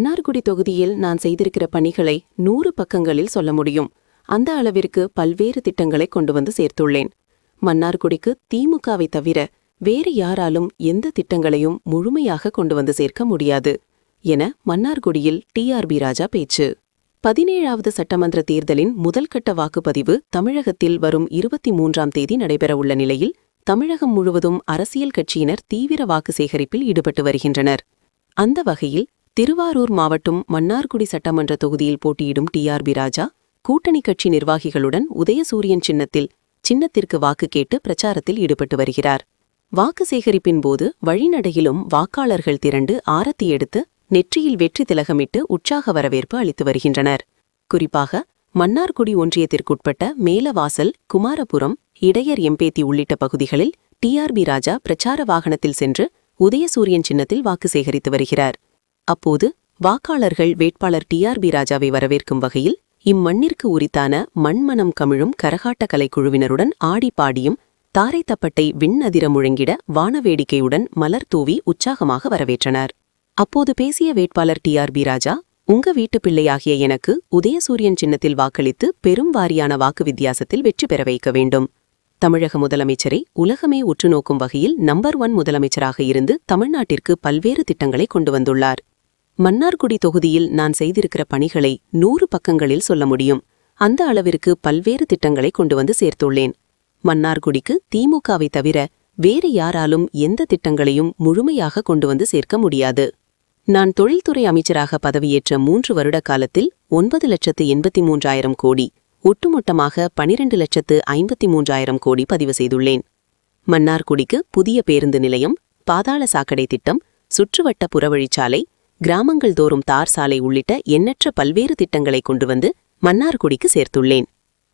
மன்னார்குடி தொகுதியில் நான் செய்திருக்கிற பணிகளை 100 பக்கங்களில் சொல்ல முடியும். அந்த அளவிற்கு பல்வேறு திட்டங்களை கொண்டு வந்து சேர்த்துள்ளேன். மன்னார்குடிக்கு திமுகவை தவிர வேறு யாராலும் எந்த திட்டங்களையும் முழுமையாக கொண்டு வந்து சேர்க்க முடியாது என மன்னார்குடியில் டிஆர்பி ராஜா பேச்சு. 17வது சட்டமன்ற தேர்தலின் முதல்கட்ட வாக்குப்பதிவு தமிழகத்தில் வரும் 23ஆம் தேதி நடைபெறவுள்ள நிலையில் தமிழகம் முழுவதும் அரசியல் கட்சியினர் தீவிர வாக்கு சேகரிப்பில் ஈடுபட்டு வருகின்றனர். அந்த வகையில் திருவாரூர் மாவட்டம் மன்னார்குடி சட்டமன்ற தொகுதியில் போட்டியிடும் டிஆர்பி ராஜா கூட்டணி கட்சி நிர்வாகிகளுடன் உதயசூரியன் சின்னத்திற்கு வாக்கு கேட்டு பிரச்சாரத்தில் ஈடுபட்டு வருகிறார். வாக்கு சேகரிப்பின் போது வழிநடையிலும் வாக்காளர்கள் திரண்டு ஆரத்தி எடுத்து நெற்றியில் வெற்றி திலகமிட்டு உற்சாக வரவேற்பு அளித்து வருகின்றனர். குறிப்பாக மன்னார்குடி ஒன்றியத்திற்குட்பட்ட மேலவாசல், குமாரபுரம், இடையர் எம்பேத்தி உள்ளிட்ட பகுதிகளில் டிஆர்பி ராஜா பிரச்சார வாகனத்தில் சென்று உதயசூரியன் சின்னத்தில் வாக்கு சேகரித்து வருகிறார். அப்போது வாக்காளர்கள் வேட்பாளர் டிஆர்பி ராஜாவை வரவேற்கும் வகையில் இம்மண்ணிற்கு உரித்தான மண்மனம் கமிழும் கரகாட்ட கலைக்குழுவினருடன் ஆடி பாடியும் தாரைத்தப்பட்டை விண்ணதிர முழங்கிட வானவேடிக்கையுடன் மலர் தூவி உற்சாகமாக வரவேற்றனர். அப்போது பேசிய வேட்பாளர் டிஆர்பி ராஜா, உங்க வீட்டு பிள்ளையாகிய எனக்கு உதயசூரியன் சின்னத்தில் வாக்களித்து பெரும் வாரியான வாக்கு வித்தியாசத்தில் வெற்றி பெற வைக்க வேண்டும். தமிழக முதலமைச்சரை உலகமே உற்றுநோக்கும் வகையில் நம்பர் 1 முதலமைச்சராக இருந்து தமிழ்நாட்டிற்கு பல்வேறு திட்டங்களை கொண்டு வந்துள்ளார். மன்னார்குடி தொகுதியில் நான் செய்திருக்கிற பணிகளை 100 பக்கங்களில் சொல்ல முடியும். அந்த அளவிற்கு பல்வேறு திட்டங்களை கொண்டு வந்து சேர்த்துள்ளேன். மன்னார்குடிக்கு திமுகவை தவிர வேறு யாராலும் எந்த திட்டங்களையும் முழுமையாக கொண்டு வந்து சேர்க்க முடியாது. நான் தொழில்துறை அமைச்சராக பதவியேற்ற 3 வருட காலத்தில் 9,83,000 கோடி, ஒட்டுமொத்தமாக 12,53,000 கோடி பதிவு செய்துள்ளேன். மன்னார்குடிக்கு புதிய பேருந்து நிலையம், பாதாள சாக்கடை திட்டம், சுற்றுவட்ட புறவழிச்சாலை, கிராமங்கள் தோறும் தார் சாலை உள்ளிட்ட எண்ணற்ற பல்வேறு திட்டங்களை கொண்டு வந்து மன்னார்குடிக்கு சேர்த்துள்ளேன்.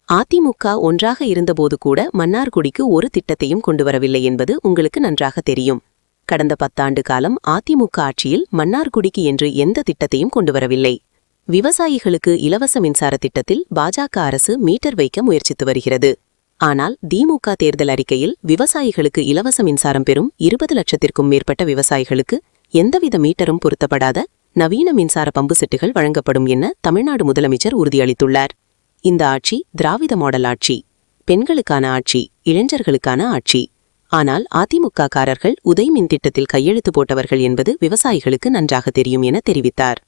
அதிமுக ஒன்றாக இருந்தபோது கூட மன்னார்குடிக்கு ஒரு திட்டத்தையும் கொண்டு வரவில்லை என்பது உங்களுக்கு நன்றாக தெரியும். கடந்த 10 ஆண்டு காலம் அதிமுக ஆட்சியில் மன்னார்குடிக்கு என்று எந்த திட்டத்தையும் கொண்டு வரவில்லை. விவசாயிகளுக்கு இலவச மின்சார திட்டத்தில் பாஜக அரசு மீட்டர் வைக்க முயற்சித்து வருகிறது. ஆனால் திமுக தேர்தல் அறிக்கையில் விவசாயிகளுக்கு இலவச மின்சாரம் பெறும் 20 லட்சத்திற்கும் மேற்பட்ட விவசாயிகளுக்கு எந்தவித மீட்டரும் பொருத்தப்படாத நவீன மின்சார பம்பு செட்டுகள் வழங்கப்படும் என தமிழ்நாடு முதலமைச்சர் உறுதியளித்துள்ளார். இந்த ஆட்சி திராவிட மாடல் ஆட்சி, பெண்களுக்கான ஆட்சி, இளைஞர்களுக்கான ஆட்சி. ஆனால் அதிமுககாரர்கள் உதய் மின் திட்டத்தில் கையெழுத்து போட்டவர்கள் என்பது விவசாயிகளுக்கு நன்றாக தெரியும் என தெரிவித்தார்.